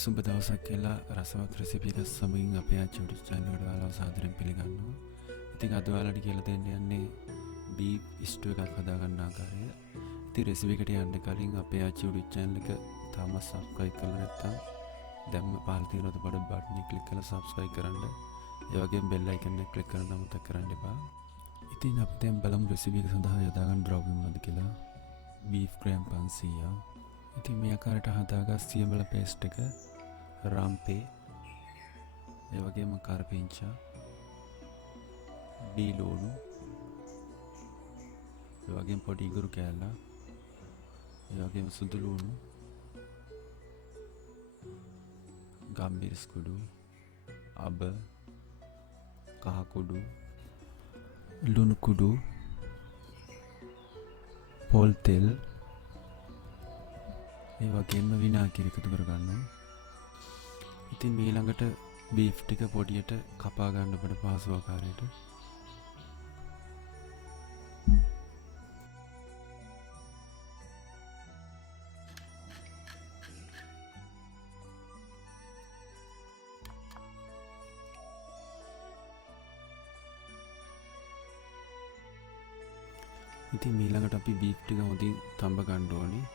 සුබ දවසක් කියලා රසවත් රෙසිපි එකක් සමගින් අපේ YouTube channel එකට ඔයාලව සාදරයෙන් පිළිගන්නවා. ඉතින් අද ඔයාලට කියලා දෙන්න යන්නේ beef stew එකක් හදාගන්න ආකාරය. ඉතින් රෙසිපි එකට යන්න කලින් අපේ YouTube channel එක තාම subscribe කරලා නැත්නම් දැන්ම පහළ තියෙන රතු බඩ බටන් එක ක්ලික් කරලා subscribe කරන්න. ඒ වගේම bell icon එක ක්ලික් කරන්න අමතක කරන්න එපා. ඉතින් අපි දැන් බලමු රෙසිපි එක සඳහා යොදාගන්න ද්‍රව්‍ය මොනවද කියලා. beef gram 500. ඉතින් මේ ආකාරයට හදාගත් සියඹල පේස්ට් එක, රම්පේ, ඒ වගේම කරපිංචා, බීලෝණු, ඒ වගේම පොඩි ඉඟුරු කෑල්ල, ඒ වගේම සුදු ලුණු, ගම්මිරිස් කුඩු, අබ, කහ කුඩු, ලුණු කුඩු, පොල් තෙල්, ඒ වගේම විනාගිරි එකතු කරගන්නවා. ඉතින් ඊළඟට බීෆ් ටික පොඩියට කපා ගන්න අපිට පහසු ආකාරයට. ඉතින් ඊළඟට අපි බීෆ් ටික හොඳින් තඹ ගන්න ඕනේ.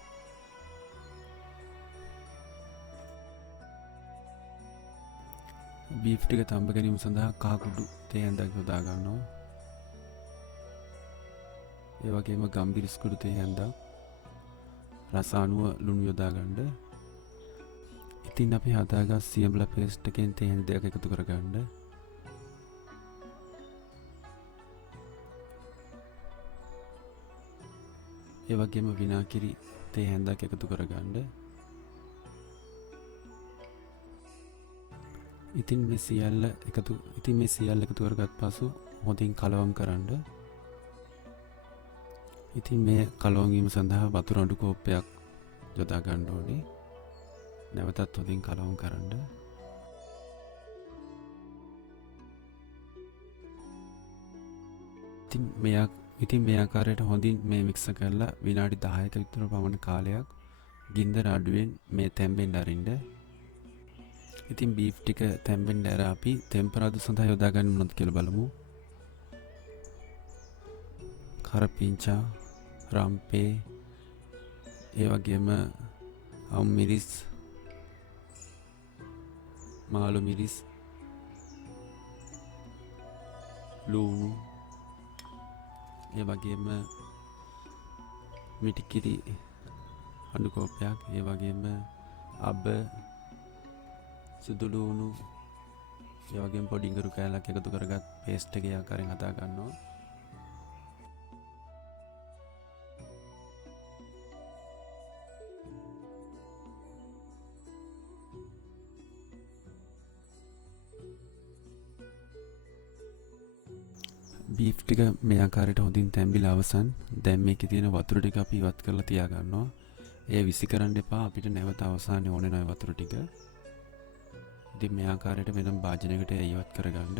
බීෆ් ටික තඹ ගැනීම සඳහා කහ කුඩු තේ ඇඳක් යොදා ගන්නවා. ඒ වගේම ගම්බිරිස් කුඩු තේ ඇඳක්, රස අනුව ලුණු යොදා ගන්න. ඉතින් අපි හදාගත් සියඹල පේස්ට් එකෙන් තේ ඇඳ දෙකක් එකතු කරගන්න. ඒ වගේම විනාගිරි තේ ඇඳක් එකතු කරගන්න. ඉතින් මේ සියල්ල එකතු කරගත් පසු හොඳින් කලවම් කරන්න. ඉතින් මේ කලවම් වීම සඳහා වතුර අඩු කෝප්පයක් යොදා ගන්න ඕනේ. නැවතත් හොඳින් කලවම් කරන්න. ඉතින් මේ ආකාරයට හොඳින් මේ මික්ස් කරලා විනාඩි 10ක විතර පමණ කාලයක් ගින්දර අඩුවෙන් මේ තැම්බෙන්න අරින්න. ඉතින් බීෆ් ටික තැම්බෙන්න ඇර අපි තෙම්පරාදු සඳහා යොදා ගන්න මොනවද කියලා බලමු. කරපිංචා, රම්පේ, ඒ වගේම මිරිස්, මාළු මිරිස්, ලුණු, ඒ වගේම මිටිකිරි අඩු කෝප්පයක්, ඒ වගේම අබ, සුදු ලුණු, ඒ වගේම පොඩි ඉඟුරු කෑල්ලක් එකතු කරගත් පේස්ට් එකේ ආකාරයෙන් හදා ගන්නවා. බීෆ් ටික මේ ආකාරයට හොඳින් තැම්බිලා අවසන්. දැන් මේකේ තියෙන වතුර ටික අපි ඉවත් කරලා තියා ගන්නවා. ඒ විසි කරන්න එපා. අපිට නැවත අවසානයේ ඕනේ නැහැ වතුර ටික. ඉතින් මේ ආකාරයට වෙනම භාජනයකට ඉවත් කරගන්න.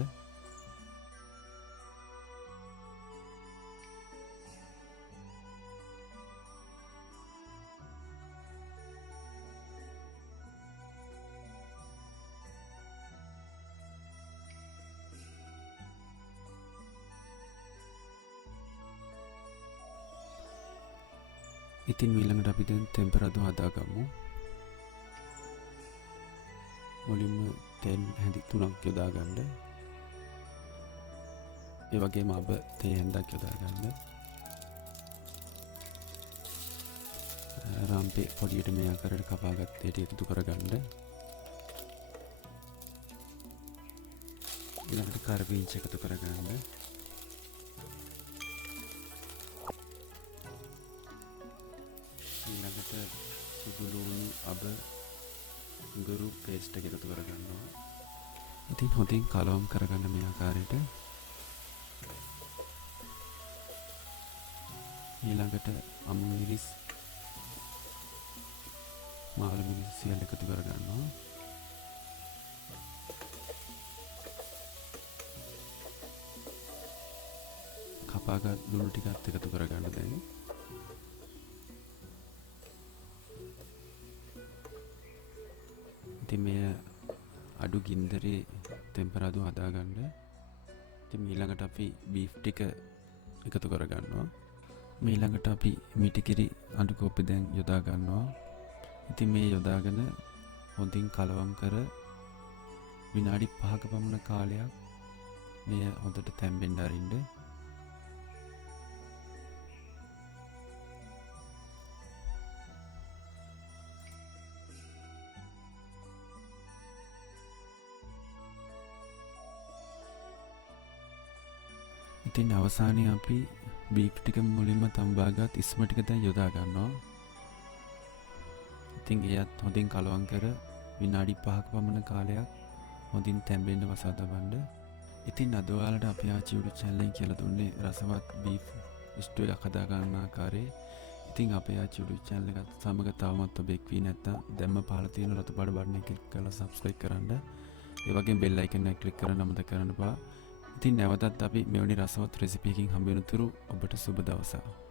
ඉතින් ඊළඟට අපි දැන් තෙම්පරාදු හදාගමු. මුලින්ම තෙල් හැඳි 3ක් යොදා ගන්න. ඒ වගේම අබ තේ හැඳක් යොදා ගන්න. රම්පේ පොඩියට මේ ආකාරයට කපාගත් තේට එකතු කරගන්න. ඊළඟට කරපිංච එකතු කරගන්න. ඊළඟට සුදු ලුණු, අබ, ඉඟුරු පේස්ට් එක එකතු කරගන්නවා. ඉතින් හොඳින් කලවම් කරගන්න මේ ආකාරයට. ඊළඟට අමු මිරිස්, මාළු මිරිස් සියල්ල එකතු කරගන්නවා. කපාගත් ලුණු ටිකත් එකතු කරගන්න දැන්. ඉතින් මෙය අඩු ගින්දරේ තෙම්පරාදු හදාගන්න. ඉතින් ඊළඟට අපි බීෆ් ටික එකතු කරගන්නවා. ඊළඟට අපි මිටිකිරි අඩු කෝප්පෙ දැන් යොදා ගන්නවා. ඉතින් මේ යොදාගෙන හොඳින් කලවම් කර විනාඩි 5ක පමණ කාලයක් මෙය හොඳට තැම්බෙන්න අරින්න. ඉතින් අවසානයේ අපි බීෆ් ටික මුලින්ම තම්බාගත් ඉස්ම ටික දැන් යොදා ගන්නවා. ඉතින් එයත් හොඳින් කලවම් කර විනාඩි 5ක පමණ කාලයක් හොඳින් තැම්බෙන්න වසා තබන්න. ඉතින් අද ඔයාලට අපේ ආච්චි YouTube channel එකෙන් කියලා දුන්නේ රසවත් බීෆ් ස්ටූ එකක් හදා ගන්න ආකාරය. ඉතින් අපේ ආච්චි YouTube channel එකත් සමග තවමත් ඔබ එක් වී නැත්නම් දැම්ම පහළ තියෙන රතු පාට බටන් එක ක්ලික් කරලා subscribe කරන්න. ඒ වගේම bell icon එක ක්ලික් කරන්න අමතක කරන්න එපා. ඉතින් නැවතත් අපි මෙවැනි රසවත් රෙසිපි එකකින් හම්බ වෙන තුරු ඔබට සුබ දවසක්.